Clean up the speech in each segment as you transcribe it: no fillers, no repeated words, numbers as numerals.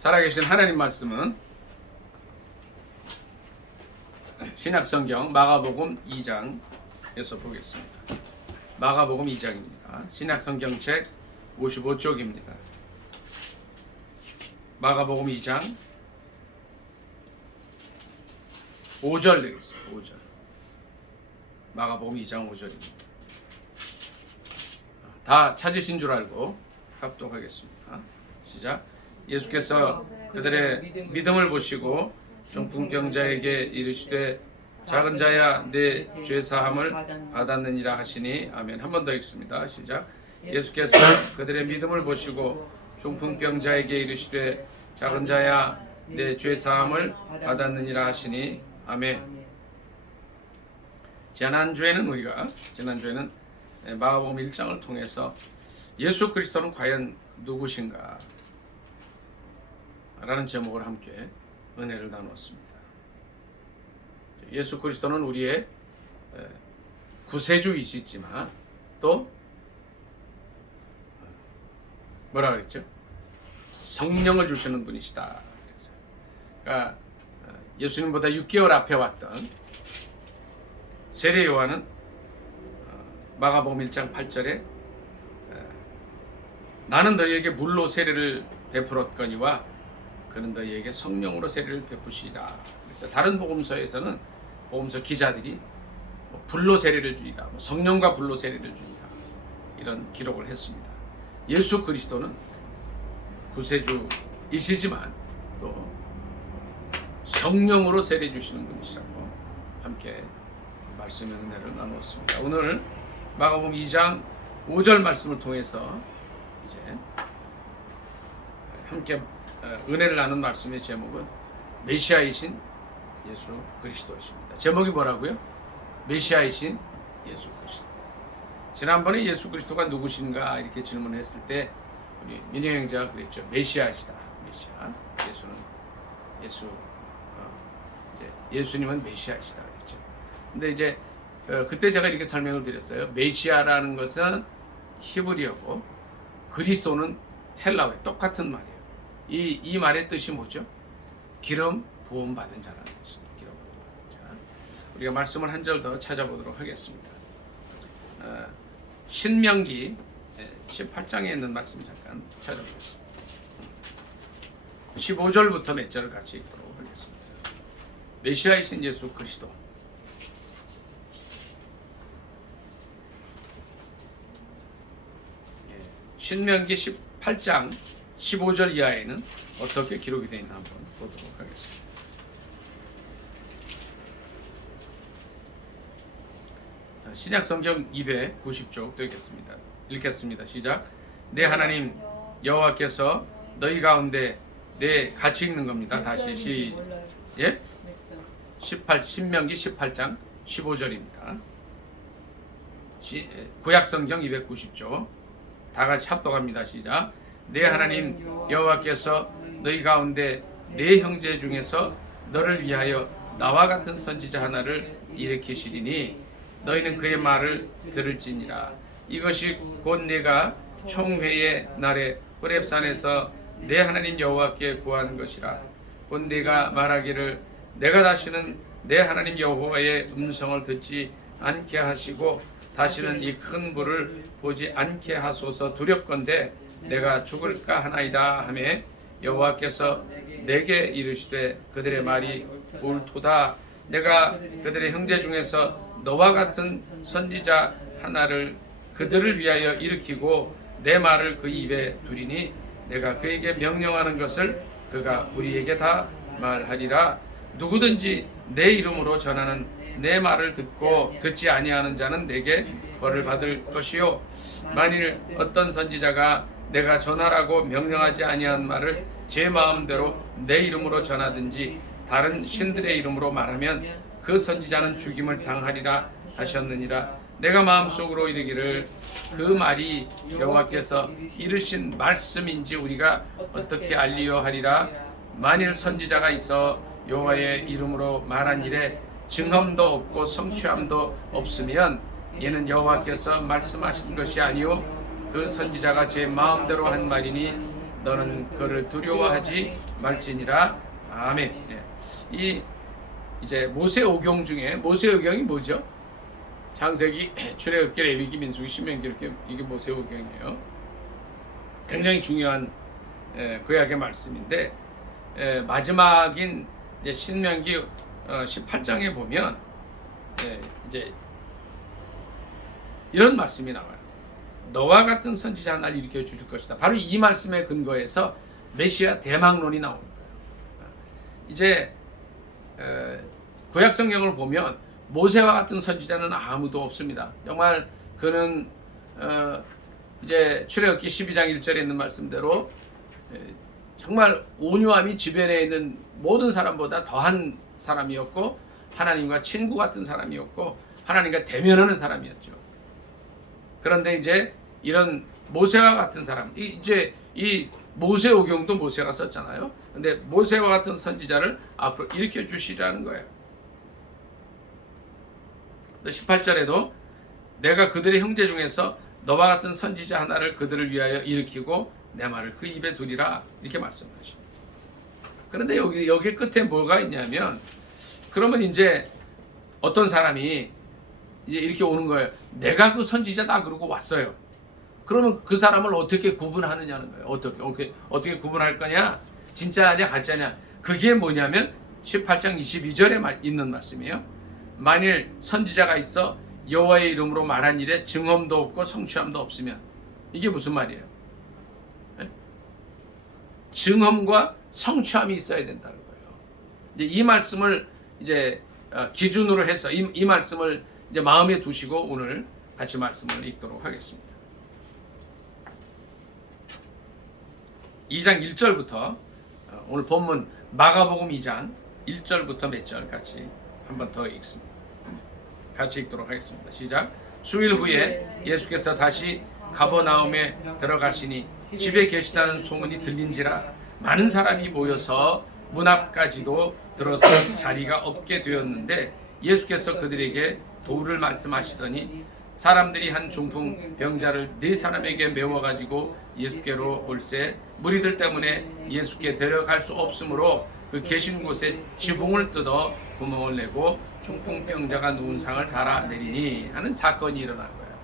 살아계신 하나님 말씀은 신약성경 마가복음 2장에서 보겠습니다. 마가복음 2장입니다. 신약성경 책 55쪽입니다. 마가복음 2장 5절 되겠습니다. 5절. 마가복음 2장 5절입니다. 다 찾으신 줄 알고 합독하겠습니다. 시작. 예수께서 그들의 믿음을 보시고 중풍병자에게 이르시되 작은 자야 내 죄사함을 받았느니라 하시니 아멘. 한 번 더 읽습니다. 시작. 예수께서 그들의 믿음을 보시고 중풍병자에게 이르시되 작은 자야 내 죄사함을 받았느니라 하시니 아멘. 지난주에는 마가복음 1장을 통해서 예수 그리스도는 과연 누구신가 라는 제목을 함께 은혜를 나누었습니다. 예수 그리스도는 우리의 구세주이시지만 또 뭐라 그랬죠? 성령을 주시는 분이시다 그랬어요. 그러니까 예수님보다 6개월 앞에 왔던 세례 요한은 마가복음 1장 8절에 나는 너희에게 물로 세례를 베풀었거니와 그는 너희에게 성령으로 세례를 베푸시리라. 그래서 다른 복음서에서는 복음서 기자들이 불로 세례를 주리라, 성령과 불로 세례를 주리라 이런 기록을 했습니다. 예수 그리스도는 구세주이시지만 또 성령으로 세례 주시는 분이시라고 함께 말씀의 은혜를 나누었습니다. 오늘 마가복음 2장 5절 말씀을 통해서 이제 함께 은혜를 나눈 말씀의 제목은 메시아이신 예수 그리스도이십니다. 제목이 뭐라고요? 메시아이신 예수 그리스도. 지난번에 예수 그리스도가 누구신가 이렇게 질문했을 때 우리 민희 형제가 그랬죠. 메시아이시다. 메시아. 예수님은 메시아이시다 그랬죠. 근데 이제 그때 제가 이렇게 설명을 드렸어요. 메시아라는 것은 히브리어고 그리스도는 헬라어예요. 똑같은 말이에요. 이 말의 뜻이 뭐죠? 기름 부음 받은 자라는 뜻입니다. 기름 부음 받은 자. 우리가 말씀을 한 절 더 찾아보도록 하겠습니다. 신명기 18장에 있는 말씀 잠깐 찾아보겠습니다. 15절부터 몇 절을 같이 읽도록 하겠습니다. 메시아이신 예수 그리스도. 신명기 18장 15절 이하에는 어떻게 기록이 되어 있나 한번 보도록 하겠습니다. 신약성경 290쪽 되겠습니다. 읽겠습니다. 시작. 내 하나님 여호와께서 너희 가운데 같이 읽는 겁니다. 다시 신명기 18장 15절입니다. 구약성경 290쪽 다 같이 합독합니다. 시작. 내 하나님 여호와께서 너희 가운데 네 형제 중에서 너를 위하여 나와 같은 선지자 하나를 일으키시리니 너희는 그의 말을 들을지니라. 이것이 곧 내가 총회의 날에 호렙산에서 내 하나님 여호와께 구하는 것이라. 곧 내가 말하기를 내가 다시는 내 하나님 여호와의 음성을 듣지 않게 하시고 다시는 이 큰 불을 보지 않게 하소서 두렵건대 내가 죽을까 하나이다 하매 여호와께서 내게 이르시되 그들의 말이 옳도다. 내가 그들의 형제 중에서 너와 같은 선지자 하나를 그들을 위하여 일으키고 내 말을 그 입에 두리니 내가 그에게 명령하는 것을 그가 우리에게 다 말하리라. 누구든지 내 이름으로 전하는 내 말을 듣고 듣지 아니하는 자는 내게 벌을 받을 것이요 만일 어떤 선지자가 내가 전하라고 명령하지 아니한 말을 제 마음대로 내 이름으로 전하든지 다른 신들의 이름으로 말하면 그 선지자는 죽임을 당하리라 하셨느니라. 내가 마음속으로 이르기를 그 말이 여호와께서 이르신 말씀인지 우리가 어떻게 알리려 하리라. 만일 선지자가 있어 여호와의 이름으로 말한 일에 증언도 없고 성취함도 없으면 이는 여호와께서 말씀하신 것이 아니요 그 선지자가 제 마음대로 한 말이니 너는 그를 두려워하지 말지니라. 아멘. 예. 이 이제 모세오경 중에 모세오경이 뭐죠? 창세기, 출애굽기, 레위기, 민수기, 신명기 이렇게 이게 모세오경이에요. 굉장히 중요한 구약의 말씀인데 마지막인 이제 신명기 18장에 보면 이제 이런 말씀이 나와요. 너와 같은 선지자 하나를 일으켜 주실 것이다. 바로 이 말씀에 근거해서 메시아 대망론이 나오는 거예요. 이제 구약 성경을 보면 모세와 같은 선지자는 아무도 없습니다. 정말 그는 이제 출애굽기 12장 1절에 있는 말씀대로 정말 온유함이 주변에 있는 모든 사람보다 더한 사람이었고 하나님과 친구 같은 사람이었고 하나님과 대면하는 사람이었죠. 그런데 이제 이런 모세와 같은 사람, 이제 이 모세오경도 모세가 썼잖아요. 근데 모세와 같은 선지자를 앞으로 일으켜 주시라는 거예요. 18절에도 내가 그들의 형제 중에서 너와 같은 선지자 하나를 그들을 위하여 일으키고 내 말을 그 입에 두리라 이렇게 말씀하십니다. 그런데 여기 끝에 뭐가 있냐면 그러면 이제 어떤 사람이 이제 이렇게 오는 거예요. 내가 그 선지자다 그러고 왔어요. 그러면 그 사람을 어떻게 구분하느냐는 거예요. 어떻게 구분할 거냐? 진짜냐 가짜냐? 그게 뭐냐면 18장 22절에 있는 말씀이에요. 만일 선지자가 있어 여호와의 이름으로 말한 일에 증언도 없고 성취함도 없으면 이게 무슨 말이에요? 증언과 성취함이 있어야 된다는 거예요. 이제 이 말씀을 이제 기준으로 해서 이 말씀을 이제 마음에 두시고 오늘 같이 말씀을 읽도록 하겠습니다. 2장 1절부터 오늘 본문 마가복음 2장 1절부터 몇 절 같이 한 번 더 읽습니다. 같이 읽도록 하겠습니다. 시작. 수일 후에 예수께서 다시 가버나움에 들어가시니 집에 계시다는 소문이 들린지라 많은 사람이 모여서 문 앞까지도 들어서 자리가 없게 되었는데 예수께서 그들에게 도를 말씀하시더니 사람들이 한 중풍 병자를 4사람에게 메워가지고 예수께로 올세 무리들 때문에 예수께 데려갈 수 없으므로 그 계신 곳에 지붕을 뜯어 구멍을 내고 중풍병자가 누운 상을 달아내리니 하는 사건이 일어난 거예요.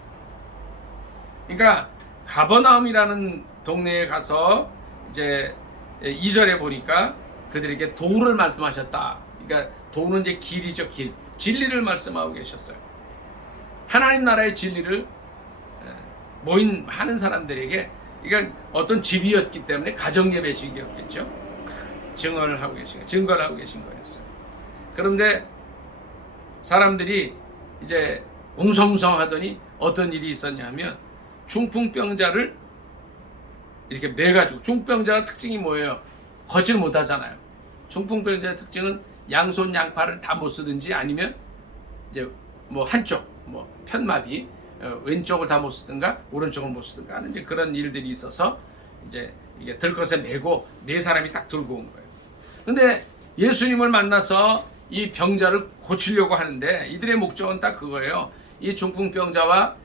그러니까 가버나움이라는 동네에 가서 이제 2절에 보니까 그들에게 도를 말씀하셨다. 그러니까 도는 이제 길이죠, 길. 진리를 말씀하고 계셨어요. 하나님 나라의 진리를 모인 많은 사람들에게 그러니까 어떤 집이었기 때문에 가정 예배식이었겠죠. 증거를 하고 계신 거였어요. 그런데 사람들이 이제 웅성웅성하더니 어떤 일이 있었냐면 중풍병자를 이렇게 매가지고 중풍병자의 특징이 뭐예요? 걷지를 못하잖아요. 중풍병자의 특징은 양손 양팔을 다 못 쓰든지 아니면 이제 뭐 한쪽 뭐 편마비 왼쪽을 다 못 쓰든가 오른쪽을 못 쓰든가 하는 이제 그런 일들이 있어서 이제 이게 들것에 메고 4사람이 딱 들고 온 거예요. 근데 예수님을 만나서 이 병자를 고치려고 하는데 이들의 목적은 딱 그거예요. 이 중풍병자와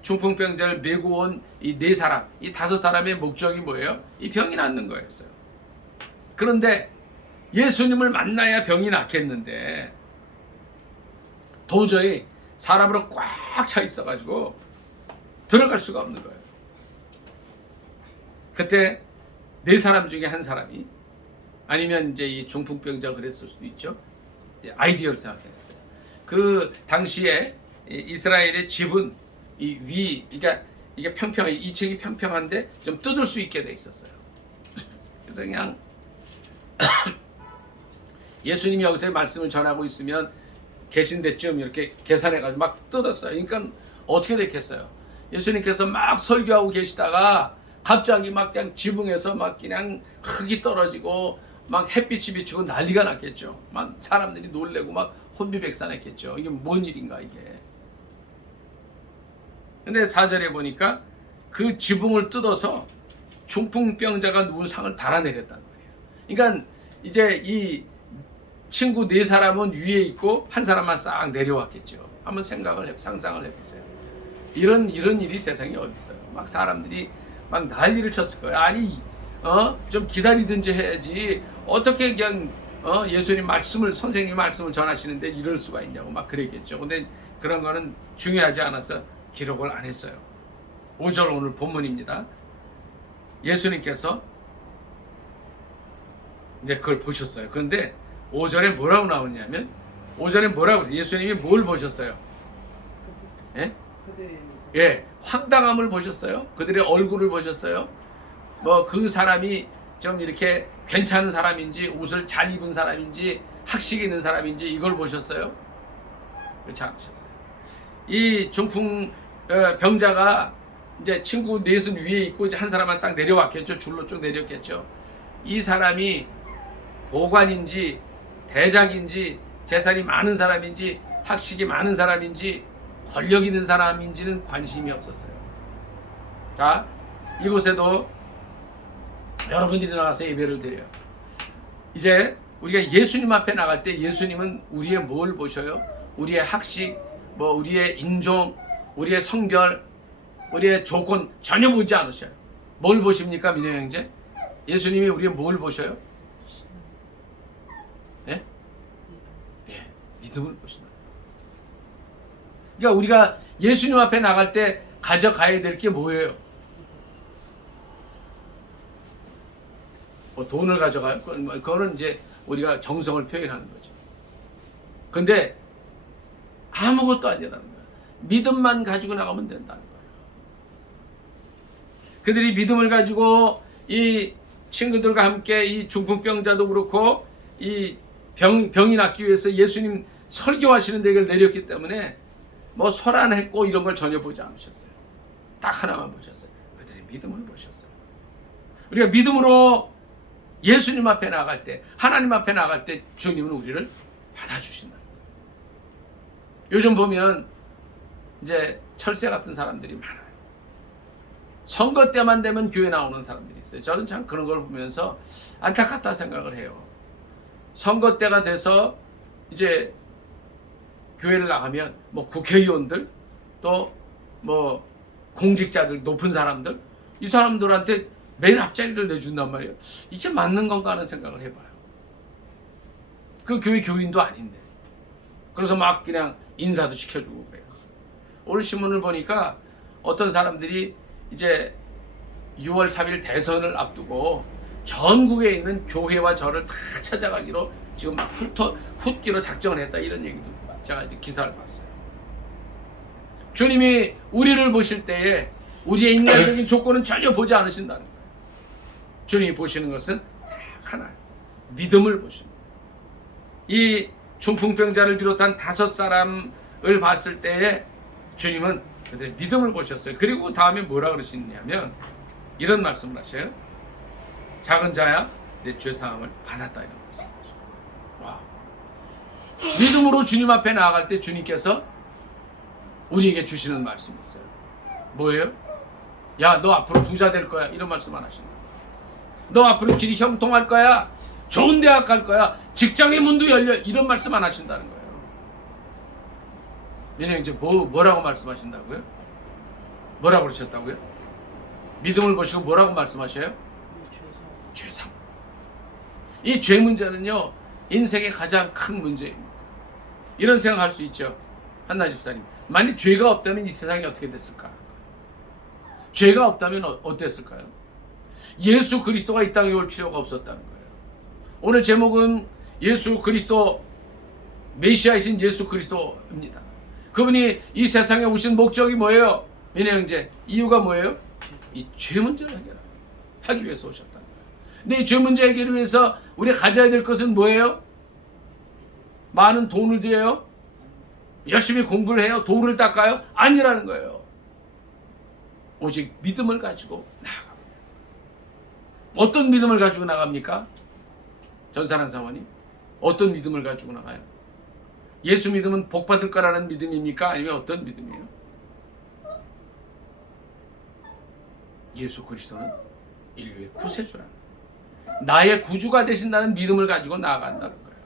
중풍병자를 메고 온 이 4사람, 이 5사람의 목적이 뭐예요? 이 병이 낫는 거였어요. 그런데 예수님을 만나야 병이 낫겠는데 도저히 사람으로 꽉 차 있어가지고 들어갈 수가 없는 거예요. 그때 4사람 중에 한 사람이 아니면 이제 이 중풍병자가 그랬을 수도 있죠. 아이디어를 생각해냈어요. 그 당시에 이스라엘의 집은 그러니까 이게 평평해 2층이 평평한데 좀 뜯을 수 있게 돼 있었어요. 그래서 그냥 예수님이 여기서 말씀을 전하고 있으면 계신 데쯤 이렇게 계산해가지고 막 뜯었어요. 그러니까 어떻게 됐겠어요? 예수님께서 막 설교하고 계시다가 갑자기 막 그냥 지붕에서 막 그냥 흙이 떨어지고 막 햇빛이 비치고 난리가 났겠죠. 막 사람들이 놀래고 막 혼비백산했겠죠. 이게 뭔 일인가 이게. 근데 4절에 보니까 그 지붕을 뜯어서 중풍병자가 누운 상을 달아내렸단 말이에요. 그러니까 이제 이 친구 4사람은 위에 있고 한 사람만 싹 내려왔겠죠. 한번 상상을 해보세요. 이런 일이 세상에 어디 있어요? 막 사람들이 막 난리를 쳤을 거예요. 아니 좀 기다리든지 해야지 어떻게 그냥 예수님 말씀을 선생님 말씀을 전하시는데 이럴 수가 있냐고 막 그랬겠죠. 근데 그런 거는 중요하지 않아서 기록을 안 했어요. 5절 오늘 본문입니다. 예수님께서 이제 그걸 보셨어요. 그런데 5절에 뭐라고 나오냐면 5절에 뭐라고 예수님이 뭘 보셨어요? 예? 예, 황당함을 보셨어요. 그들의 얼굴을 보셨어요. 뭐 그 사람이 좀 이렇게 괜찮은 사람인지 옷을 잘 입은 사람인지 학식 있는 사람인지 이걸 보셨어요? 그렇지 않으셨어요. 이 중풍 병자가 이제 친구 넷은 위에 있고 이제 한 사람만 딱 내려왔겠죠. 줄로 쭉 내렸겠죠. 이 사람이 고관인지 대작인지 재산이 많은 사람인지 학식이 많은 사람인지 권력 있는 사람인지는 관심이 없었어요. 자, 이곳에도 여러분들이 나가서 예배를 드려요. 이제 우리가 예수님 앞에 나갈 때 예수님은 우리의 뭘 보셔요? 우리의 학식, 뭐 우리의 인종, 우리의 성별, 우리의 조건 전혀 보지 않으셔요. 뭘 보십니까, 민호 형제? 예수님이 우리의 뭘 보셔요? 예? 예, 믿음을 보신다. 그러니까 우리가 예수님 앞에 나갈 때 가져가야 될 게 뭐예요? 뭐 돈을 가져가요? 그거는 이제 우리가 정성을 표현하는 거죠. 근데 아무것도 아니라는 거예요. 믿음만 가지고 나가면 된다는 거예요. 그들이 믿음을 가지고 이 친구들과 함께 이 중풍병자도 그렇고 이 병이 낫기 위해서 예수님 설교하시는 데를 내렸기 때문에 뭐 소란했고 이런 걸 전혀 보지 않으셨어요. 딱 하나만 보셨어요. 그들이 믿음을 보셨어요. 우리가 믿음으로 예수님 앞에 나갈 때, 하나님 앞에 나갈 때 주님은 우리를 받아주신다. 요즘 보면 이제 철새 같은 사람들이 많아요. 선거 때만 되면 교회 나오는 사람들이 있어요. 저는 참 그런 걸 보면서 안타깝다 생각을 해요. 선거 때가 돼서 이제 교회를 나가면 뭐 국회의원들 또 뭐 공직자들 높은 사람들 이 사람들한테 맨 앞자리를 내준단 말이에요. 이게 맞는 건가 하는 생각을 해봐요. 그 교회 교인도 아닌데 그래서 막 그냥 인사도 시켜주고 그래요. 오늘 신문을 보니까 어떤 사람들이 이제 6월 3일 대선을 앞두고 전국에 있는 교회와 절을 다 찾아가기로 지금 막 훑기로 작정을 했다 이런 얘기도 제가 이제 기사를 봤어요. 주님이 우리를 보실 때에 우리의 인간적인 조건은 전혀 보지 않으신다는 거예요. 주님이 보시는 것은 하나, 믿음을 보십니다. 이 중풍병자를 비롯한 5사람을 봤을 때에 주님은 그들의 믿음을 보셨어요. 그리고 다음에 뭐라 그러시냐면 이런 말씀을 하셔요. 작은 자야 내 죄사함을 받았다 이런 말씀을 하셔요. 와. 믿음으로 주님 앞에 나아갈 때 주님께서 우리에게 주시는 말씀이 있어요. 뭐예요? 야, 너 앞으로 부자 될 거야. 이런 말씀 안 하신다. 너 앞으로 길이 형통할 거야. 좋은 대학 갈 거야. 직장의 문도 열려. 이런 말씀 안 하신다는 거예요. 얘네 이제 뭐라고 말씀하신다고요? 뭐라고 그러셨다고요? 믿음을 보시고 뭐라고 말씀하셔요? 죄상. 이 죄 문제는요, 인생의 가장 큰 문제입니다. 이런 생각할 수 있죠. 한나 집사님. 만약 죄가 없다면 이 세상이 어떻게 됐을까? 죄가 없다면 어땠을까요? 예수 그리스도가 이 땅에 올 필요가 없었다는 거예요. 오늘 제목은 예수 그리스도, 메시아이신 예수 그리스도입니다. 그분이 이 세상에 오신 목적이 뭐예요? 민혜 형제, 이유가 뭐예요? 이 죄 문제를 해결하기 위해서 오셨다는 거예요. 근데 이 죄 문제 해결을 위해서 우리가 가져야 될 것은 뭐예요? 많은 돈을 들여요? 열심히 공부를 해요? 도를 닦아요? 아니라는 거예요. 오직 믿음을 가지고 나아갑니다. 어떤 믿음을 가지고 나갑니까? 전사랑 사모님, 어떤 믿음을 가지고 나가요? 예수 믿음은 복 받을 거라는 믿음입니까? 아니면 어떤 믿음이에요? 예수 그리스도는 인류의 구세주라는 거예요. 나의 구주가 되신다는 믿음을 가지고 나아간다는 거예요.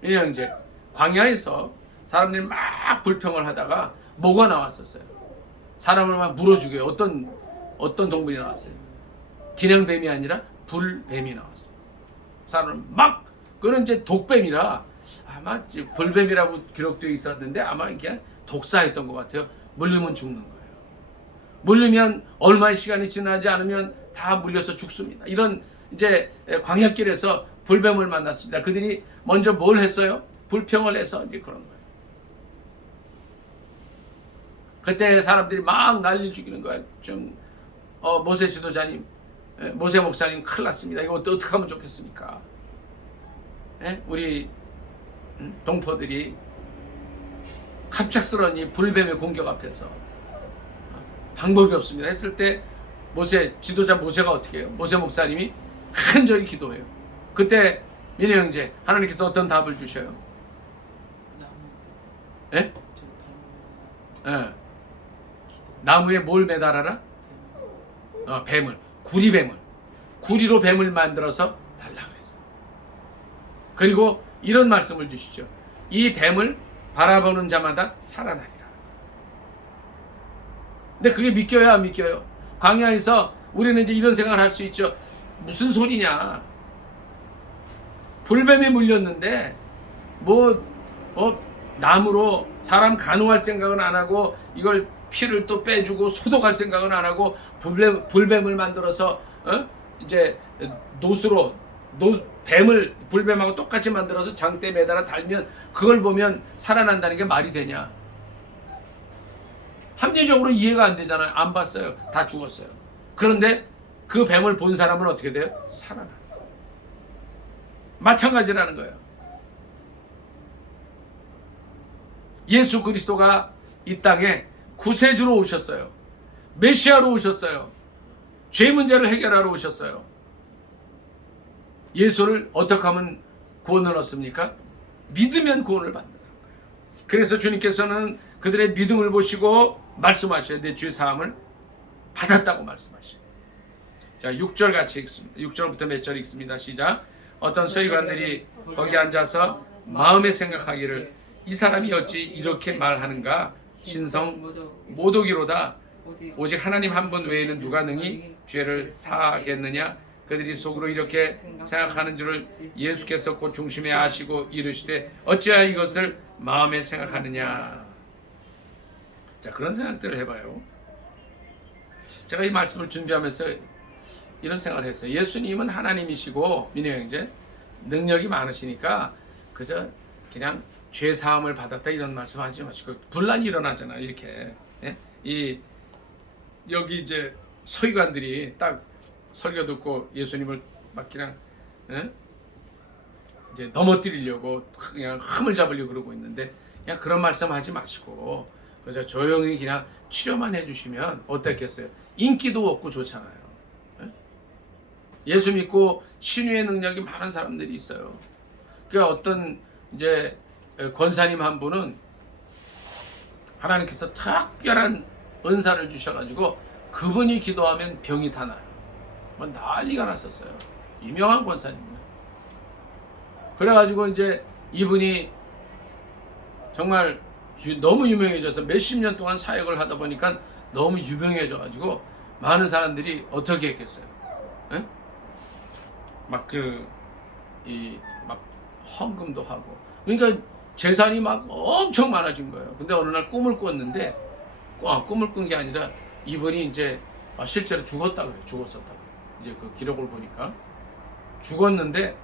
왜냐하면 이제 광야에서 사람들이 막 불평을 하다가 뭐가 나왔었어요? 사람을 막 물어 죽여요. 어떤 동물이 나왔어요? 그냥 뱀이 아니라 불뱀이 나왔어요. 사람은 막 그는 이제 독뱀이라 아마 불뱀이라고 기록되어 있었는데 아마 이게 독사했던 것 같아요. 물리면 죽는 거예요. 물리면 얼마의 시간이 지나지 않으면 다 물려서 죽습니다. 이런 이제 광야길에서 불뱀을 만났습니다. 그들이 먼저 뭘 했어요? 불평을 해서 이제 그런 거예요. 그때 사람들이 막 난리 죽이는 거예요. 모세 지도자님, 모세 목사님 큰일 났습니다. 이거 어떻게 하면 좋겠습니까? 우리 동포들이 갑작스러운 이 불뱀의 공격 앞에서 방법이 없습니다 했을 때 모세 지도자 모세가 어떻게 해요? 모세 목사님이 간절히 기도해요. 그때 민혜 형제 하나님께서 어떤 답을 주셔요? 예? 나무에 뭘 매달아라? 뱀을, 구리뱀을, 구리로 뱀을 만들어서 달라 그랬어요. 그리고 이런 말씀을 주시죠. 이 뱀을 바라보는 자마다 살아나리라. 근데 그게 믿겨요, 안 믿겨요? 광야에서 우리는 이제 이런 생각을 할 수 있죠. 무슨 소리냐? 불뱀에 물렸는데 나무로 사람 간호할 생각은 안 하고 이걸 피를 또 빼주고 소독할 생각은 안 하고 불뱀을 만들어서 이제 뱀을 불뱀하고 똑같이 만들어서 장대에 매달아 달면 그걸 보면 살아난다는 게 말이 되냐? 합리적으로 이해가 안 되잖아요. 안 봤어요. 다 죽었어요. 그런데 그 뱀을 본 사람은 어떻게 돼요? 살아나. 마찬가지라는 거예요. 예수 그리스도가 이 땅에 구세주로 오셨어요. 메시아로 오셨어요. 죄 문제를 해결하러 오셨어요. 예수를 어떻게 하면 구원을 얻습니까? 믿으면 구원을 받는다는 거예요. 그래서 주님께서는 그들의 믿음을 보시고 말씀하셔요. 내 죄 사함을 받았다고 말씀하셔요. 자, 6절 같이 읽습니다. 6절부터 몇 절 읽습니다. 시작. 어떤 서기관들이 거기 앉아서 마음에 생각하기를 이 사람이 어찌 이렇게 말하는가? 신성 모독이로다. 오직 하나님 한 분 외에는 누가 능히 죄를 사하겠느냐? 그들이 속으로 이렇게 생각하는 줄을 예수께서 곧 중심에 아시고 이르시되 어찌하여 이것을 마음에 생각하느냐? 자, 그런 생각들을 해봐요. 제가 이 말씀을 준비하면서 이런 생각을 했어요. 예수님은 하나님이시고 민혜 형제 능력이 많으시니까 그저 그냥 죄 사함을 받았다 이런 말씀하지 마시고 분란이 일어나잖아요. 이렇게 여기 이제 서기관들이 딱 설교 듣고 예수님을 막 그냥 이제 넘어뜨리려고 그냥 흠을 잡으려고 그러고 있는데 그냥 그런 말씀하지 마시고 그래서 조용히 그냥 치료만 해주시면 어떻겠어요? 인기도 없고 좋잖아요. 예수 믿고 신유의 능력이 많은 사람들이 있어요. 그러니까 어떤 이제 권사님 한 분은 하나님께서 특별한 은사를 주셔가지고 그분이 기도하면 병이 다 나요. 뭐 난리가 났었어요. 유명한 권사님이에요. 그래가지고 이제 이분이 정말 너무 유명해져서 몇십 년 동안 사역을 하다 보니까 너무 유명해져가지고 많은 사람들이 어떻게 했겠어요? 에? 막 헌금도 하고 그러니까 재산이 막 엄청 많아진 거예요. 근데 어느 날 꿈을 꿨는데 꿈을 꾼 게 아니라 이분이 이제 실제로 죽었다 그래요. 죽었었다 그래요. 이제 그 기록을 보니까 죽었는데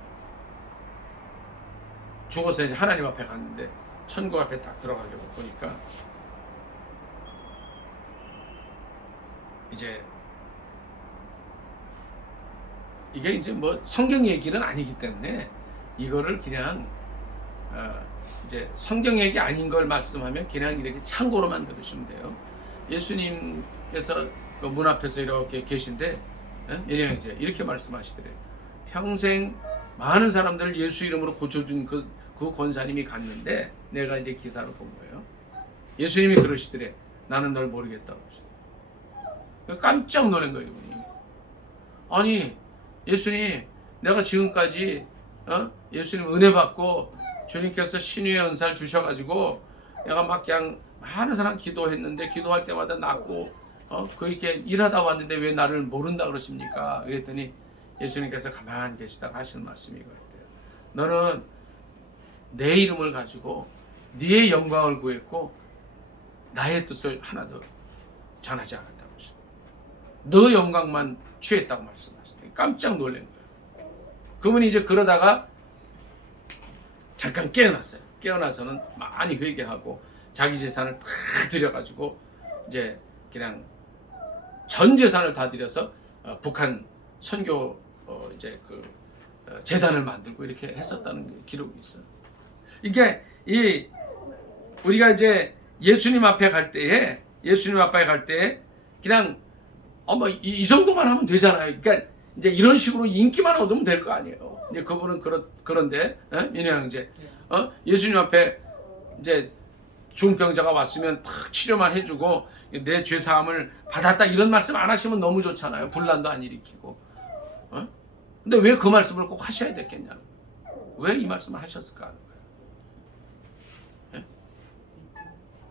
죽어서 이제 하나님 앞에 갔는데 천국 앞에 딱 들어가려고 보니까 이제 이게 이제 뭐 성경 얘기는 아니기 때문에 이거를 그냥 이제 성경 얘기 아닌 걸 말씀하면 그냥 이렇게 참고로만 들으시면 돼요. 예수님께서 그 문 앞에서 이렇게 계신데 이제 이렇게 말씀하시더래요. 평생 많은 사람들을 예수 이름으로 고쳐준 그 권사님이 갔는데 내가 이제 기사를 본 거예요. 예수님이 그러시더래. 나는 널 모르겠다고 하시더래. 깜짝 놀란 거예요. 이분이. 아니 예수님 내가 지금까지 예수님 은혜 받고 주님께서 신유의 은사를 주셔가지고 내가 막 그냥 많은 사람 기도했는데 기도할 때마다 낫고 이렇게 일하다 왔는데 왜 나를 모른다 그러십니까? 그랬더니 예수님께서 가만히 계시다가 하시는 말씀이 이거예요. 너는 내 이름을 가지고 네의 영광을 구했고 나의 뜻을 하나도 전하지 않았다고 하십니다. 너 영광만 취했다고 말씀하시더니 깜짝 놀란 거예요. 그분이 이제 그러다가 잠깐 깨어났어요. 깨어나서는 많이 회개하고 자기 재산을 다 들여가지고 이제 그냥 전 재산을 다 들여서 북한 선교 이제 재단을 만들고 이렇게 했었다는 기록이 있어요. 이게 우리가 이제 예수님 앞에 갈 때에 그냥 이 정도만 하면 되잖아요. 그러니까 이제 이런 식으로 인기만 얻으면 될 거 아니에요. 이제 그분은 그런데 민호 형제 예수님 앞에 이제 중병자가 왔으면 탁 치료만 해주고 내 죄 사함을 받았다 이런 말씀 안 하시면 너무 좋잖아요. 분란도 안 일으키고. 근데 왜 그 말씀을 꼭 하셔야 됐겠냐는 거예요. 왜 이 말씀을 하셨을까 하는 거예요.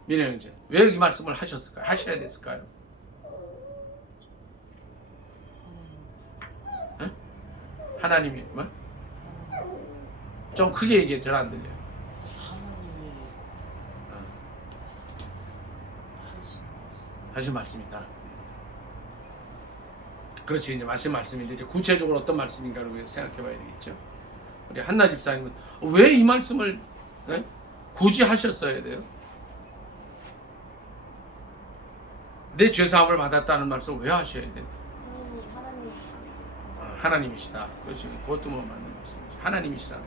민호 형제, 왜 이 말씀을 하셨을까요? 하셔야 됐을까요? 하나님이 뭐? 좀 크게 얘기해. 잘 안 들려요. 하신 말씀이다. 그렇지, 이제 말씀인데 이제 구체적으로 어떤 말씀인가를 생각해봐야 되겠죠. 우리 한나 집사님은 왜 이 말씀을 굳이 하셨어야 돼요? 내 죄사함을 받았다는 말씀을 왜 하셔야 돼요? 하나님이시다. 그렇지, 그것도 뭐 맞는 말씀이죠. 하나님이시라는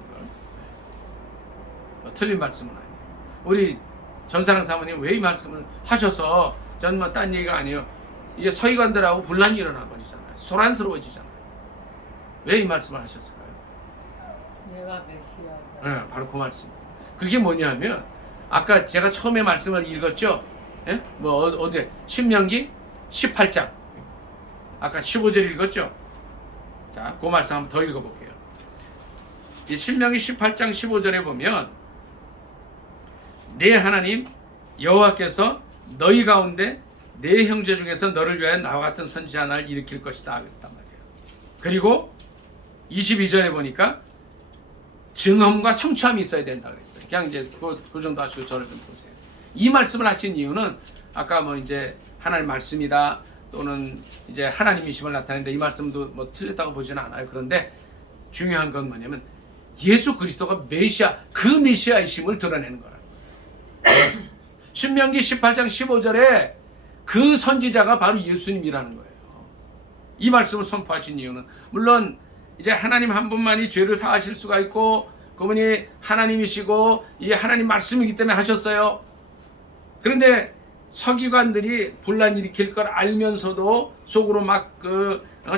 걸 틀린 말씀은 아니에요. 우리 전사랑 사모님 왜 이 말씀을 하셔서 전 뭐 딴 얘기가 아니에요. 이제 서기관들하고 분란이 일어나 버리잖아요. 소란스러워지잖아요. 왜 이 말씀을 하셨을까요? 내가 메시아다. 네, 바로 그 말씀. 그게 뭐냐면 아까 제가 처음에 말씀을 읽었죠. 예? 뭐 어디 신명기 18장 아까 15절 읽었죠. 자, 그 말씀 한번 더 읽어볼게요. 이 신명기 18장 15절에 보면 내 하나님 여호와께서 너희 가운데 내 형제 중에서 너를 위하여 나와 같은 선지자 하나를 일으킬 것이다 그랬단 말이에요. 그리고 22절에 보니까 증언과 성취함이 있어야 된다 그랬어요. 그냥 이제 그 정도 하시고 저를 좀 보세요. 이 말씀을 하신 이유는 아까 뭐 이제 하나님 말씀이다 또는 이제 하나님이심을 나타내는데 이 말씀도 뭐 틀렸다고 보지는 않아요. 그런데 중요한 건 뭐냐면 예수 그리스도가 메시아, 그 메시아이심을 드러내는 거라. 신명기 18장 15절에 그 선지자가 바로 예수님이라는 거예요. 이 말씀을 선포하신 이유는 물론 이제 하나님 한 분만이 죄를 사하실 수가 있고 그분이 하나님이시고 이 하나님 말씀이기 때문에 하셨어요. 그런데 서기관들이 분란 일으킬 걸 알면서도 속으로 막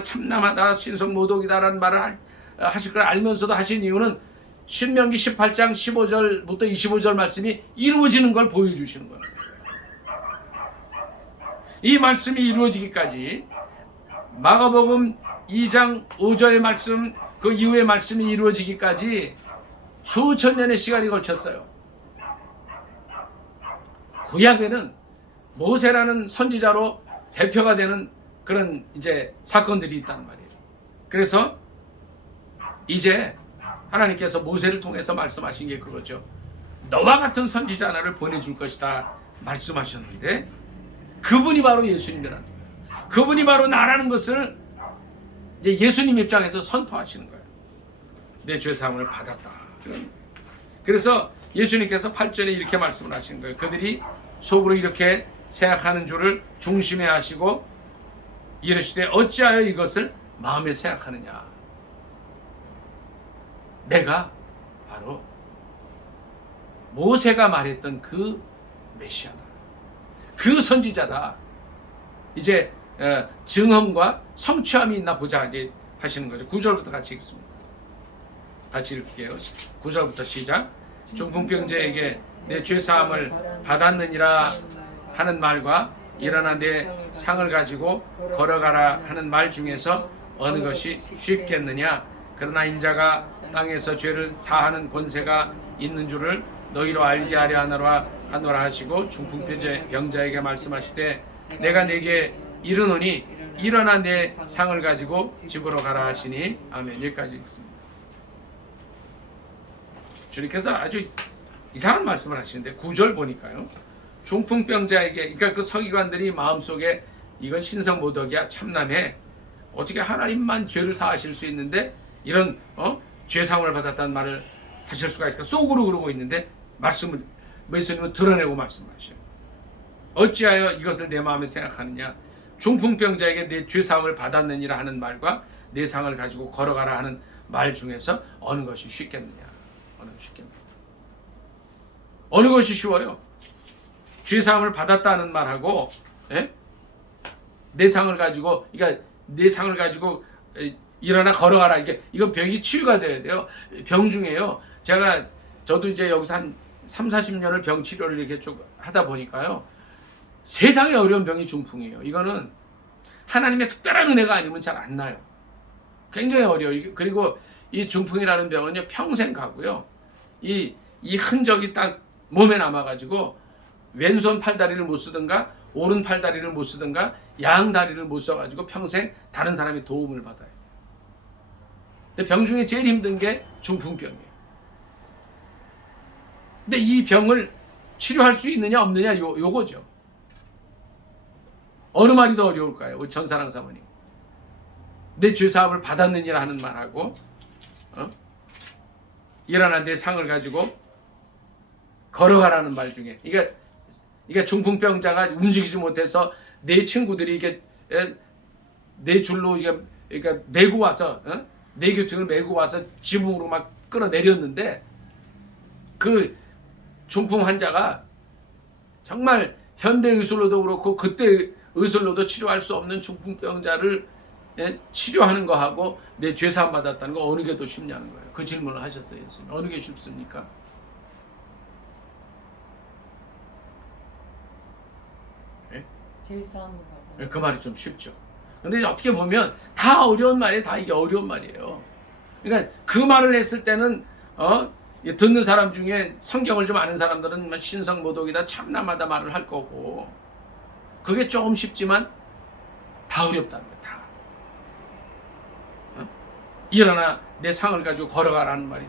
참남하다 신성모독이다라는 말을 하실 걸 알면서도 하신 이유는 신명기 18장 15절부터 25절 말씀이 이루어지는 걸 보여주시는 거예요. 이 말씀이 이루어지기까지 마가복음 2장 5절의 말씀 그 이후의 말씀이 이루어지기까지 수천 년의 시간이 걸쳤어요. 구약에는 모세라는 선지자로 대표가 되는 그런 이제 사건들이 있단 말이에요. 그래서 이제 하나님께서 모세를 통해서 말씀하신 게 그거죠. 너와 같은 선지자 하나를 보내줄 것이다 말씀하셨는데 그분이 바로 예수님이라는 거예요. 그분이 바로 나라는 것을 이제 예수님 입장에서 선포하시는 거예요. 내 죄사함을 받았다. 그래서 예수님께서 8절에 이렇게 말씀을 하시는 거예요. 그들이 속으로 이렇게 생각하는 줄을 중심에 하시고 이르시되 어찌하여 이것을 마음에 생각하느냐. 내가 바로 모세가 말했던 그 메시아다. 그 선지자다. 이제 증언과 성취함이 있나 보자 이제 하시는 거죠. 9절부터 같이 읽습니다. 같이 읽을게요. 9절부터 시작. 중풍병자에게 내 죄사함을 받았느니라 하는 말과 일어나 내 상을 가지고 걸어가라 하는 말 중에서 어느 것이 쉽겠느냐. 그러나 인자가 땅에서 죄를 사하는 권세가 있는 줄을 너희로 알게 하려 하노라 하시고 중풍병자에게 말씀하시되 내가 네게 이르노니 일어나 내 상을 가지고 집으로 가라 하시니 아멘. 여기까지 읽습니다. 주님께서 아주 이상한 말씀을 하시는데 9절 보니까요. 중풍병자에게, 그러니까 그 서기관들이 마음속에 이건 신성모독이야, 참남해, 어떻게 하나님만 죄를 사하실 수 있는데 이런 죄사함을 받았다는 말을 하실 수가 있을까, 속으로 그러고 있는데 말씀을 예수님은 드러내고 말씀하셔요. 어찌하여 이것을 내 마음에 생각하느냐, 중풍병자에게 내 죄사함을 받았느니라 하는 말과 내 상을 가지고 걸어가라 하는 말 중에서 어느 것이 쉽겠느냐, 어느 것이 쉬워요? 죄사함을 받았다는 말하고, 내 상을 가지고, 그러니까 내 상을 가지고 일어나 걸어가라, 이건 병이 치유가 돼야 돼요. 병 중에요, 저도 이제 여기서 한 30-40년을 병 치료를 이렇게 쭉 하다 보니까요, 세상에 어려운 병이 중풍이에요. 이거는 하나님의 특별한 은혜가 아니면 잘 안 나요. 굉장히 어려워요. 그리고 이 중풍이라는 병은요, 평생 가고요, 이 흔적이 딱 몸에 남아가지고 왼손 팔다리를 못 쓰든가 오른 팔다리를 못 쓰든가 양다리를 못 써가지고 평생 다른 사람의 도움을 받아야 돼요. 근데 병 중에 제일 힘든 게 중풍병이에요. 근데 이 병을 치료할 수 있느냐 없느냐, 요거죠. 어느 말이 더 어려울까요? 우리 전사랑 사모님, 내 죄사함을 받았느니라 하는 말하고 일어나 내 상을 가지고 걸어가라는 말 중에, 이게 중풍병자가 움직이지 못해서 내 친구들이 내 줄로 메고 와서, 내 교통을 메고 와서 지붕으로 막 끌어내렸는데, 그 중풍 환자가 정말 현대 의술로도 그렇고 그때 의술로도 치료할 수 없는 중풍병자를 치료하는 거하고 내 죄사함 받았다는 거, 어느 게 더 쉽냐는 거예요. 그 질문을 하셨어요, 예수님. 어느 게 쉽습니까? 그 말이 좀 쉽죠. 근데 이제 어떻게 보면 다 어려운 말이에요. 다 이게 어려운 말이에요. 그러니까 그 말을 했을 때는 듣는 사람 중에 성경을 좀 아는 사람들은 신성모독이다, 참남하다 말을 할 거고, 그게 조금 쉽지만 다 어렵다는 거예요. 다. 일어나 내 상을 가지고 걸어가라는 말이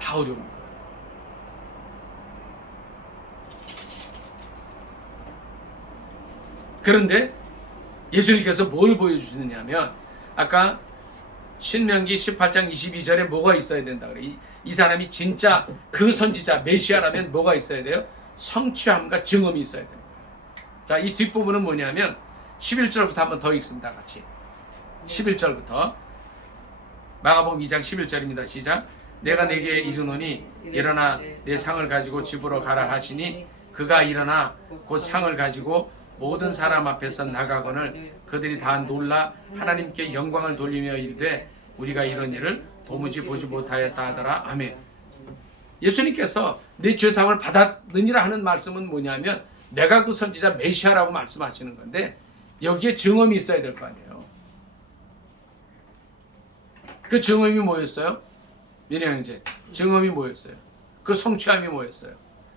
다 어려운 거예요. 그런데 예수님께서 뭘 보여주시느냐면, 아까 신명기 18장 22절에 뭐가 있어야 된다 그래. 이 사람이 진짜 그 선지자 메시아라면 뭐가 있어야 돼요? 성취함과 증언이 있어야 돼요. 자, 이 뒷부분은 뭐냐면 11절부터 한번 더 읽습니다. 같이 11절부터 마가복음 2장 11절입니다. 시작. 내가 내게 이르노니 일어나 내 상을 가지고 집으로 가라 하시니 그가 일어나 곧 상을 가지고 모든 사람 앞에서 나가거늘 그들이 다 놀라 하나님께 영광을 돌리며 이르되 우리가 이런 일을 도무지 보지 못하였다 하더라. 아멘. 예수님께서 내 죄사함을 받았느니라 하는 말씀은 뭐냐면, 내가 그 선지자 메시아라고 말씀하시는 건데, 여기에 증언이 있어야 될 거 아니에요. 그 증언이 뭐였어요? 민혜 형제, 증언이 뭐였어요? 그 성취함이 뭐였어요?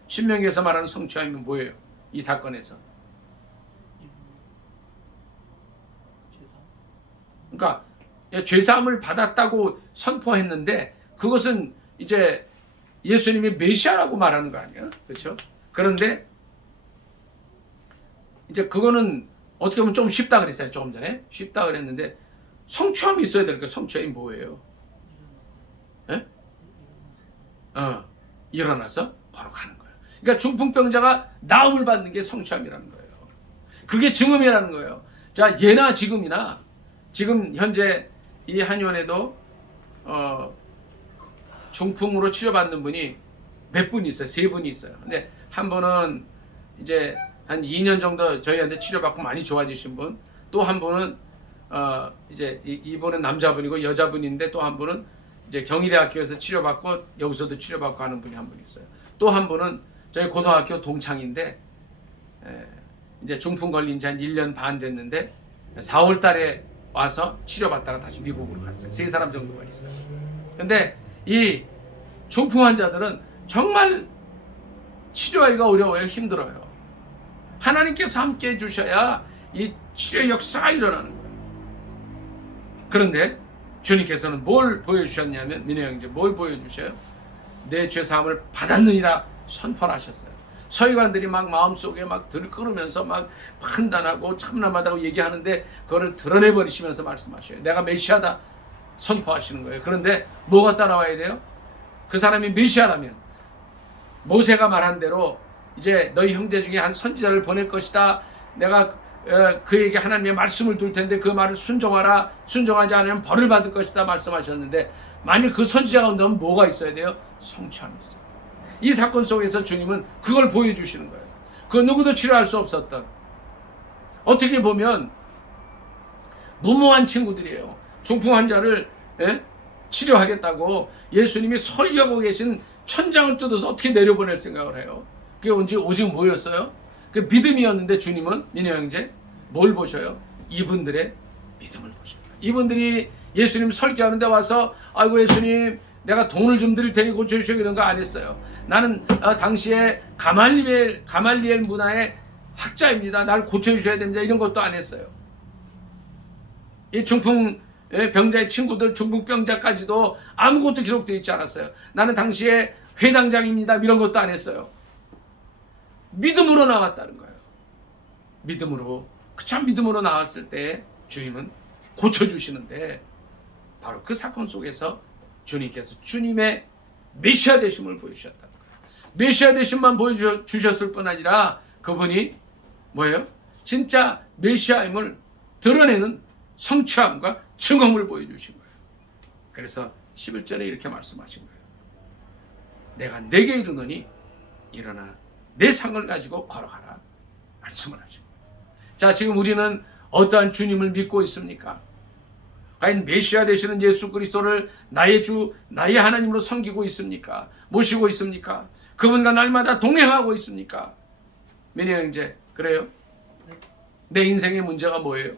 신명기에서 말하는 성취함이 뭐예요? 이 사건에서. 그러니까 죄사함을 받았다고 선포했는데, 그것은 이제 예수님이 메시아라고 말하는 거 아니에요? 그렇죠? 그런데 이제 그거는 어떻게 보면 좀 쉽다 그랬어요. 조금 전에 쉽다 그랬는데, 성취함이 있어야 되니까 성취함이 뭐예요? 일어나서 걸어가는 거예요. 그러니까 중풍병자가 나음을 받는 게 성취함이라는 거예요. 그게 증음이라는 거예요. 자, 예나 지금이나, 지금 현재 이 한의원에도 중풍으로 치료받는 분이 몇 분이 있어요. 3분이 있어요. 근데 한 분은 이제 한 2년 정도 저희한테 치료받고 많이 좋아지신 분, 또 한 분은 이제 이분은 남자분이고 여자분인데, 또 한 분은 이제 경희대학교에서 치료받고 여기서도 치료받고 하는 분이 한 분 있어요. 또 한 분은 저희 고등학교 동창인데, 이제 중풍 걸린 지 한 1년 반 됐는데 4월 달에 와서 치료받다가 다시 미국으로 갔어요. 3사람 정도가 있어요. 근데 이 중풍 환자들은 정말 치료하기가 어려워요. 힘들어요. 하나님께서 함께 해주셔야 이 치료의 역사가 일어나는 거예요. 그런데 주님께서는 뭘 보여주셨냐면, 민혜 형제 뭘 보여주셔요? 내 죄사함을 받았느니라 선포를 하셨어요. 서기관들이 막 마음속에 막 들끓으면서 막 판단하고 참남하다고 얘기하는데 그거를 드러내버리시면서 말씀하셔요. 내가 메시아다 선포하시는 거예요. 그런데 뭐가 따라와야 돼요? 그 사람이 메시아라면 모세가 말한 대로 이제 너희 형제 중에 한 선지자를 보낼 것이다. 내가 그에게 하나님의 말씀을 둘 텐데 그 말을 순종하라. 순종하지 않으면 벌을 받을 것이다 말씀하셨는데, 만일 그 선지자 가운데 뭐가 있어야 돼요? 성취함이 있어요. 이 사건 속에서 주님은 그걸 보여주시는 거예요. 그 누구도 치료할 수 없었던, 어떻게 보면 무모한 친구들이에요. 중풍 환자를 치료하겠다고 예수님이 설교하고 계신 천장을 뜯어서 어떻게 내려보낼 생각을 해요. 그게 오직 뭐였어요? 그 믿음이었는데 주님은, 민혜 형제, 뭘 보셔요? 이분들의 믿음을 보셔요. 이분들이 예수님 설교하는데 와서 아이고 예수님 내가 돈을 좀 드릴 테니 고쳐주시오 이런 거 안 했어요. 나는 당시에 가말리엘 문화의 학자입니다. 날 고쳐주셔야 됩니다. 이런 것도 안 했어요. 이 중풍 병자의 친구들, 중풍병자까지도 아무것도 기록되어 있지 않았어요. 나는 당시에 회당장입니다. 이런 것도 안 했어요. 믿음으로 나왔다는 거예요. 믿음으로, 참 믿음으로 나왔을 때 주님은 고쳐주시는데, 바로 그 사건 속에서 주님께서 주님의 메시아 되심을 보여주셨다는 거예요. 메시아 되심만 보여주셨을 뿐 아니라 그분이 뭐예요? 진짜 메시아임을 드러내는 성취함과 증언을 보여주신 거예요. 그래서 11절에 이렇게 말씀하신 거예요. 내가 내게 이르노니 일어나 내 상을 가지고 걸어가라 말씀을 하신 거예요. 자, 지금 우리는 어떠한 주님을 믿고 있습니까? 과연 메시아 되시는 예수 그리스도를 나의 주, 나의 하나님으로 섬기고 있습니까? 모시고 있습니까? 그분과 날마다 동행하고 있습니까? 민혜 형제, 그래요? 내 인생의 문제가 뭐예요?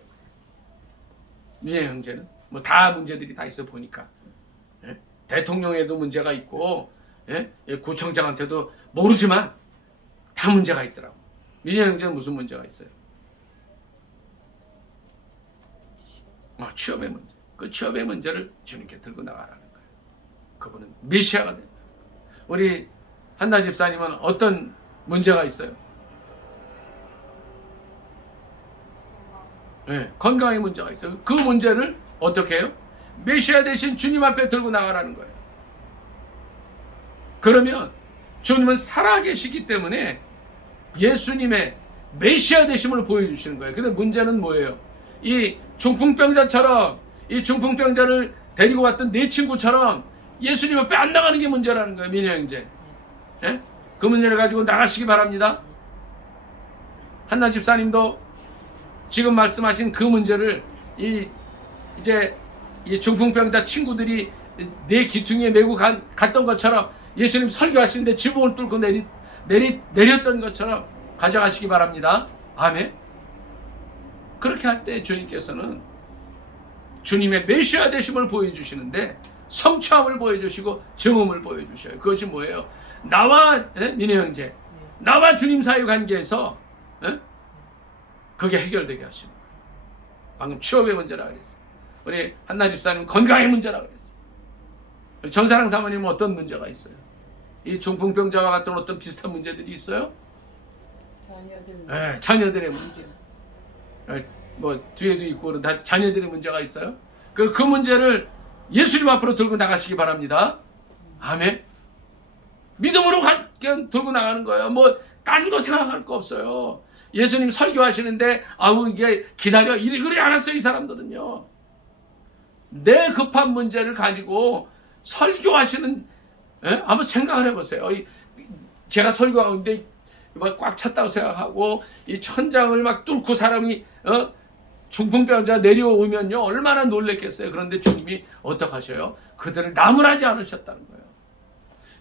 민혜 형제는 뭐 다 문제들이 다 있어 보니까, 대통령에도 문제가 있고, 구청장한테도 모르지만 다 문제가 있더라고. 민혜 형제는 무슨 문제가 있어요? 취업의 문제. 그 취업의 문제를 주님께 들고 나가라는 거예요. 그분은 메시아가 된다. 우리 한나 집사님은 어떤 문제가 있어요? 건강의 문제가 있어요. 그 문제를 어떻게 해요? 메시아 대신 주님 앞에 들고 나가라는 거예요. 그러면 주님은 살아계시기 때문에 예수님의 메시아 되심을 보여주시는 거예요. 근데 문제는 뭐예요? 이 중풍병자처럼, 이 중풍병자를 데리고 왔던 내 친구처럼 예수님 앞에 안 나가는 게 문제라는 거예요. 민혜 형제, 그 문제를 가지고 나가시기 바랍니다. 한나 집사님도 지금 말씀하신 그 문제를 이제 이 중풍병자 친구들이 내 귀퉁이에 메고 갔던 것처럼 예수님 설교하시는데 지붕을 뚫고 내렸던 것처럼 가져가시기 바랍니다. 아멘. 그렇게 할 때 주님께서는 주님의 메시아 되심을 보여주시는데 성취함을 보여주시고 증언을 보여주셔요. 그것이 뭐예요? 나와, 민혜 형제, 나와 주님 사이 관계에서 그게 해결되게 하시는 거예요. 방금 취업의 문제라고 그랬어요. 우리 한나 집사님 건강의 문제라고 그랬어요. 우리 정사랑 사모님은 어떤 문제가 있어요? 이 중풍병자와 같은 어떤 비슷한 문제들이 있어요? 자녀들의 문제. 뭐 뒤에도 있고 다 자녀들의 문제가 있어요. 그 문제를 예수님 앞으로 들고 나가시기 바랍니다. 아멘. 믿음으로 들고 나가는 거예요. 뭐 딴 거 생각할 거 없어요. 예수님 설교하시는데 아우 이게 기다려 이러지 않았어요. 이 사람들은요. 내 급한 문제를 가지고 설교하시는, 한번 생각을 해보세요. 제가 설교하고 있는데 꽉 찼다고 생각하고 이 천장을 막 뚫고 사람이 중풍병자 내려오면요 얼마나 놀랬겠어요. 그런데 주님이 어떻게 하셔요? 그들을 나무라지 않으셨다는 거예요.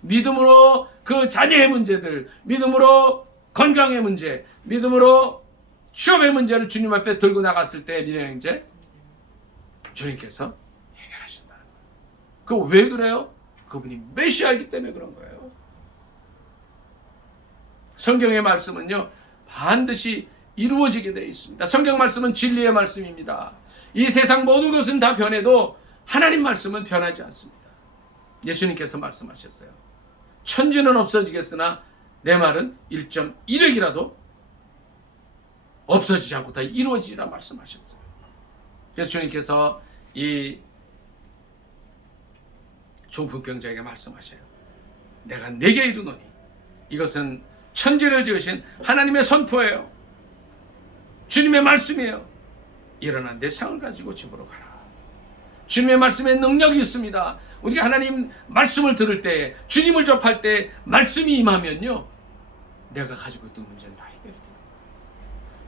믿음으로 그 자녀의 문제들, 믿음으로 건강의 문제, 믿음으로 취업의 문제를 주님 앞에 들고 나갔을 때 민혜 형제, 주님께서 해결하신다는 거예요. 그 왜 그래요? 그분이 메시아이기 때문에 그런 거예요. 성경의 말씀은요 반드시 이루어지게 되어 있습니다. 성경 말씀은 진리의 말씀입니다. 이 세상 모든 것은 다 변해도 하나님 말씀은 변하지 않습니다. 예수님께서 말씀하셨어요. 천지는 없어지겠으나 내 말은 1.1획이라도 없어지지 않고 다 이루어지리라 말씀하셨어요. 그래서 주님께서 이 중풍병자에게 말씀하셔요. 내가 내게 이르노니 이것은 천지를 지으신 하나님의 선포예요. 주님의 말씀이에요. 일어나 내 상을 가지고 집으로 가라. 주님의 말씀에 능력이 있습니다. 우리가 하나님 말씀을 들을 때, 주님을 접할 때 말씀이 임하면요, 내가 가지고 있던 문제는 다 해결이 됩니다.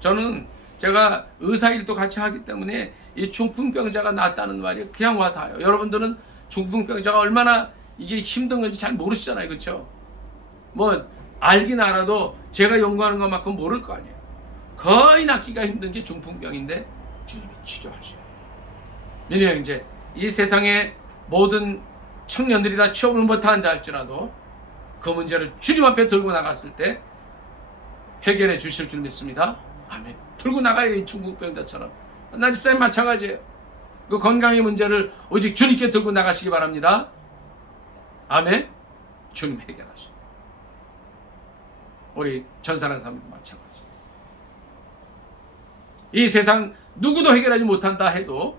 저는 제가 의사 일도 같이 하기 때문에 이 중풍병자가 낫다는 말이 그냥 와닿아요. 여러분들은 중풍병자가 얼마나 이게 힘든 건지 잘 모르시잖아요. 그렇죠? 뭐 알긴 알아도 제가 연구하는 것만큼 모를 거 아니에요. 거의 낫기가 힘든 게 중풍병인데 주님이 치료하셔요. 민희 형제, 이 세상의 모든 청년들이 다 취업을 못한다 할지라도 그 문제를 주님 앞에 들고 나갔을 때 해결해 주실 줄 믿습니다. 아멘. 들고 나가요. 이 중풍병자처럼. 나 집사님 마찬가지예요. 그 건강의 문제를 오직 주님께 들고 나가시기 바랍니다. 아멘. 주님 해결하시오. 우리 전사랑 사람도 마찬가지. 이 세상 누구도 해결하지 못한다 해도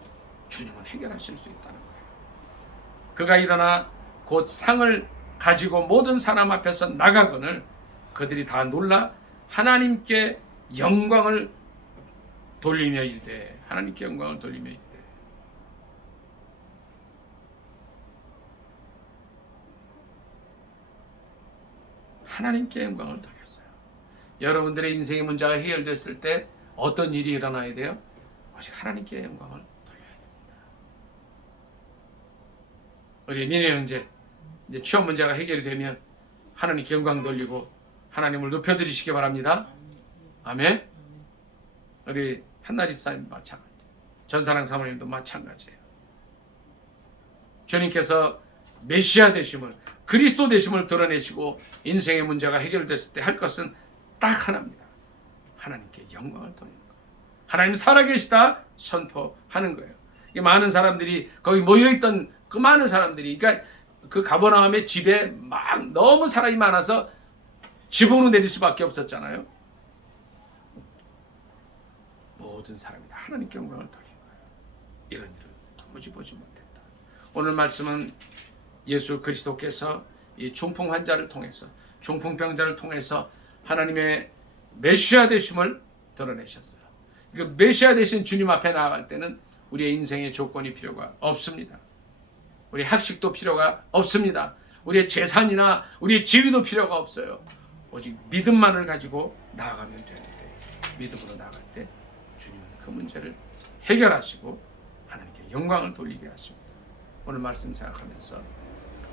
주님은 해결하실 수 있다는 거예요. 그가 일어나 곧 상을 가지고 모든 사람 앞에서 나가거늘 그들이 다 놀라 하나님께 영광을 돌리며 이르되, 하나님께 영광을 돌리며 이르되. 하나님께 영광을 돌렸어요. 여러분들의 인생의 문제가 해결됐을 때 어떤 일이 일어나야 돼요? 오직 하나님께 영광을 돌려야 됩니다. 우리 민혜 형제, 이제 취업 문제가 해결이 되면 하나님께 영광 돌리고 하나님을 높여드리시기 바랍니다. 아멘. 우리 한나 집사님 마찬가지, 전사랑 사모님도 마찬가지예요. 주님께서 메시아 되심을, 그리스도 되심을 드러내시고 인생의 문제가 해결됐을 때 할 것은 딱 하나입니다. 하나님께 영광을 돌리는 거예요. 하나님 살아계시다 선포하는 거예요. 많은 사람들이 거기 모여있던 그 많은 사람들이, 그러니까 그 가버나움의 집에 막 너무 사람이 많아서 지붕으로 내릴 수밖에 없었잖아요. 모든 사람이 다 하나님께 영광을 돌린 거예요. 이런 일을 도무지 보지 못했다. 오늘 말씀은 예수 그리스도께서 이 중풍 환자를 통해서, 중풍병자를 통해서 하나님의 메시아 되심을 드러내셨어요. 그 메시아 되신 주님 앞에 나아갈 때는 우리의 인생의 조건이 필요가 없습니다. 우리 학식도 필요가 없습니다. 우리의 재산이나 우리의 지위도 필요가 없어요. 오직 믿음만을 가지고 나아가면 되는데, 믿음으로 나아갈 때 주님은 그 문제를 해결하시고 하나님께 영광을 돌리게 하십니다. 오늘 말씀 생각하면서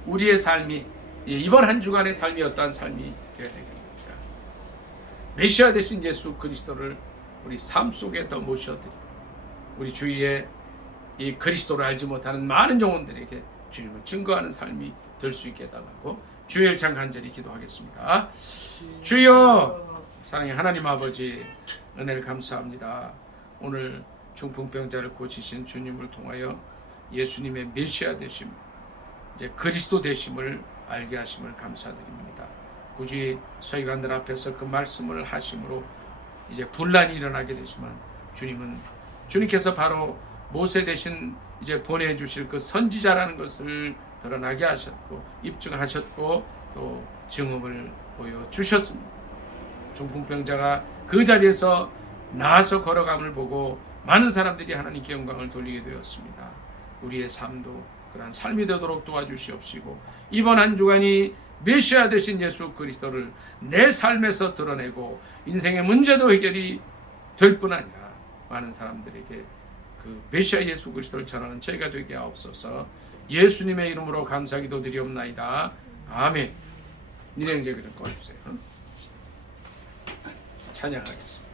우리의 삶이, 이번 한 주간의 삶이 어떠한 삶이 되어야 되겠습니까? 메시아 되신 예수 그리스도를 우리 삶 속에 더 모셔드리고, 우리 주위에 이 그리스도를 알지 못하는 많은 영혼들에게 주님을 증거하는 삶이 될 수 있게 해달라고 주의 일창 간절히 기도하겠습니다. 주여, 사랑의 하나님 아버지, 은혜를 감사합니다. 오늘 중풍병자를 고치신 주님을 통하여 예수님의 메시아 되심, 이제 그리스도 되심을 알게 하심을 감사드립니다. 굳이 서기관들 앞에서 그 말씀을 하심으로 이제 분란이 일어나게 되지만 주님께서 바로 모세 대신 이제 보내주실 그 선지자라는 것을 드러나게 하셨고 입증하셨고 또 증언을 보여주셨습니다. 중풍병자가 그 자리에서 나아서 걸어감을 보고 많은 사람들이 하나님께 영광을 돌리게 되었습니다. 우리의 삶도 그러한 삶이 되도록 도와주시옵시고, 이번 한 주간이 메시아 되신 예수 그리스도를 내 삶에서 드러내고 인생의 문제도 해결이 될 뿐 아니라 많은 사람들에게 그 메시아 예수 그리스도를 전하는 저희가 되게 하옵소서. 예수님의 이름으로 감사기도 드리옵나이다. 아멘. 니네 이제 그좀 꺼주세요. 찬양하겠습니다.